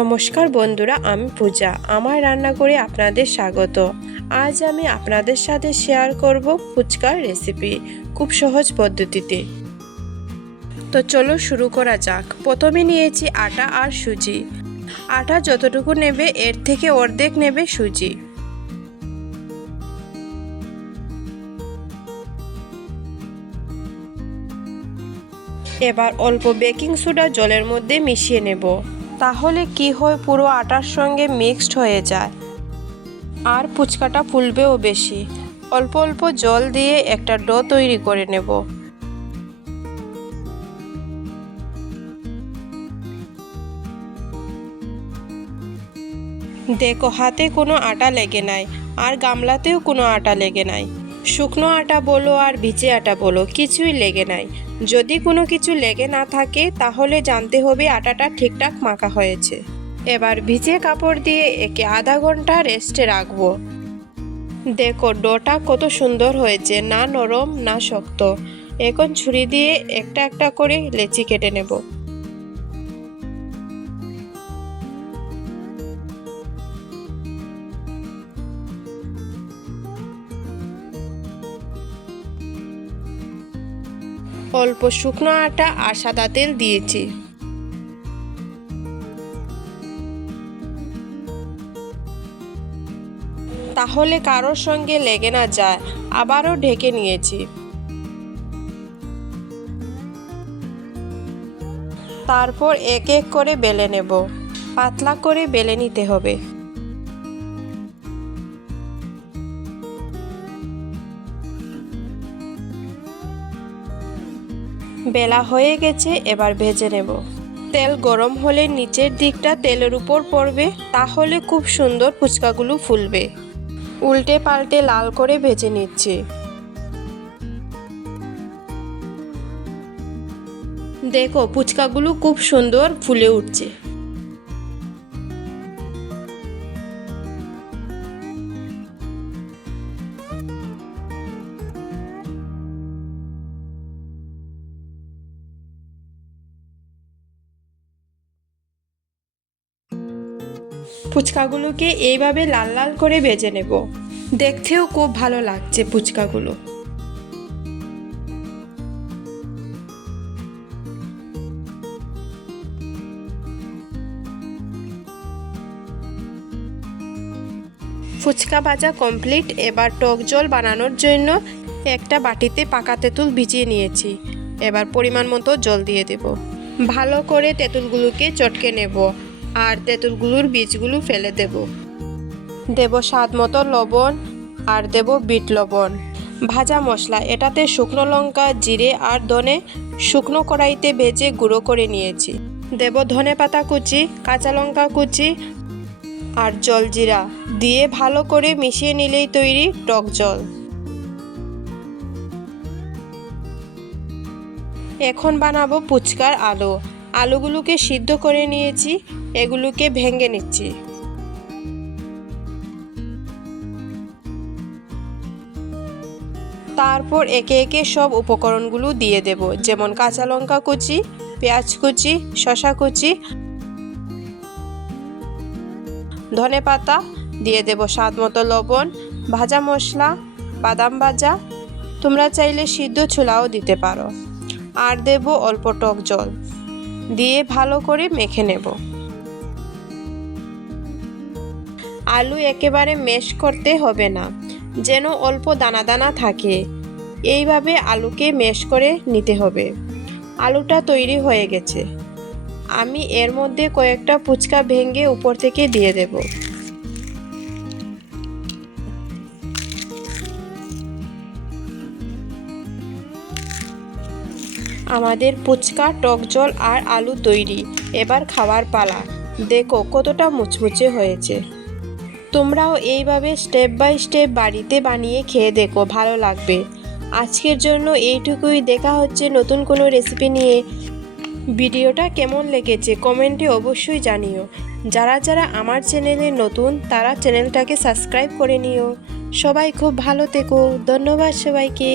নমস্কার বন্ধুরা, আমি পূজা। আমার রান্নাঘরে আপনাদের স্বাগত। আজ আমি আপনাদের সাথে শেয়ার করব ফুচকার রেসিপি, খুব সহজ পদ্ধতিতে। তো চলো শুরু করা যাক। প্রথমে নিয়েছি আটা আর সুজি। আটা যতটুকু নেবে এর থেকে অর্ধেক নেবে সুজি। এবার অল্প বেকিং সোডা জলের মধ্যে মিশিয়ে নেব। তাহলে কি হয়, পুরো আটার সঙ্গে মিক্সড হয়ে যায় আর ফুচকাটা ফুলবেও বেশি। অল্প অল্প জল দিয়ে একটা ডো তৈরি করে নেব। দেখো, হাতে কোনো আটা লেগে নাই আর গামলাতেও কোনো আটা লেগে নাই। শুকনো আটা বলো আর ভিজে আটা বলো, কিছুই লেগে নাই। যদি কোনো কিছু লেগে না থাকে তাহলে জানতে হবে আটাটা ঠিকঠাক মাখা হয়েছে। এবার ভিজে কাপড় দিয়ে একে আধা ঘন্টা রেস্টে রাখবো। দেখো ডোটা কত সুন্দর হয়েছে, না নরম না শক্ত। এখন ছুরি দিয়ে একটা একটা করে লেচি কেটে নেব। অল্প শুকনো আটা আর সাদা তেল দিয়েছি। তাহলে কারোর সঙ্গে লেগে না যায়। আবারও ঢেকে নিয়েছি। তারপর এক এক করে বেলে নেব। পাতলা করে বেলে নিতে হবে। বেলা হয়ে গেছে, এবার ভেজে নেব। তেল গরম হলে নিচের দিকটা তেলের উপর পড়বে, তাহলে খুব সুন্দর ফুচকাগুলো ফুলবে। উল্টে পাল্টে লাল করে ভেজে নিচ্ছি। দেখো ফুচকাগুলো খুব সুন্দর ফুলে উঠছে। ফুচকাগুলোকে এইভাবে লাল লাল করে ভেজে নেব। দেখতেও খুব ভালো লাগছে ফুচকাগুলো। ফুচকা ভাজা কমপ্লিট। এবার টক জল বানানোর জন্য একটা বাটিতে পাকা তেঁতুল ভিজিয়ে নিয়েছি। এবার পরিমাণ মতো জল দিয়ে দেব। ভালো করে তেঁতুলগুলোকে চটকে নেব আর তেঁতুলগুলোর বীজগুলো ফেলে দেব। দেব স্বাদ মতো লবণ আর দেব বিট লবণ। ভাজা মশলা, এটাতে শুকনো লঙ্কা, জিরে আর ধনে শুকনো কড়াইতে ভেজে গুঁড়ো করে নিয়েছি। দেব ধনে পাতা কুচি, কাঁচা লঙ্কা কুচি আর জলজিরা দিয়ে ভালো করে মিশিয়ে নিলেই তৈরি টক জল। এখন বানাবো ফুচকার আলু। আলুগুলোকে সিদ্ধ করে নিয়েছি, এগুলোকে ভেঙে নিচ্ছি। তারপর একে একে সব উপকরণগুলো দিয়ে দেব, যেমন কাঁচা লঙ্কা কুচি, পেঁয়াজ কুচি, শসা কুচি, ধনে পাতা, দিয়ে দেব স্বাদ মতো লবণ, ভাজা মশলা, বাদাম ভাজা, তোমরা চাইলে সিদ্ধ ছোলাও দিতে পারো, আর দেব অল্প টক জল দিয়ে ভালো করে মেখে নেব। আলু একেবারে ম্যাশ করতে হবে না, যেন অল্প দানা দানা থাকে। এইভাবে আলুকে ম্যাশ করে নিতে হবে। আলুটা তৈরি হয়ে গেছে। আমি এর মধ্যে কয়েকটা ফুচকা ভেঙে উপর থেকে দিয়ে দেব। আমাদের ফুচকা, টক জল আর আলু তৈরি। এবার খাওয়ার পালা। দেখো কতটা মুচমুচে হয়েছে। তোমরাও এইভাবে স্টেপ বাই স্টেপ বাড়িতে বানিয়ে খেয়ে দেখো, ভালো লাগবে। আজকের জন্য এইটুকুই। দেখা হচ্ছে নতুন কোনো রেসিপি নিয়ে। ভিডিওটা কেমন লেগেছে কমেন্টে অবশ্যই জানিও। যারা যারা আমার চ্যানেলে নতুন তারা চ্যানেলটাকে সাবস্ক্রাইব করে নিও। সবাই খুব ভালো থেকো। ধন্যবাদ সবাইকে।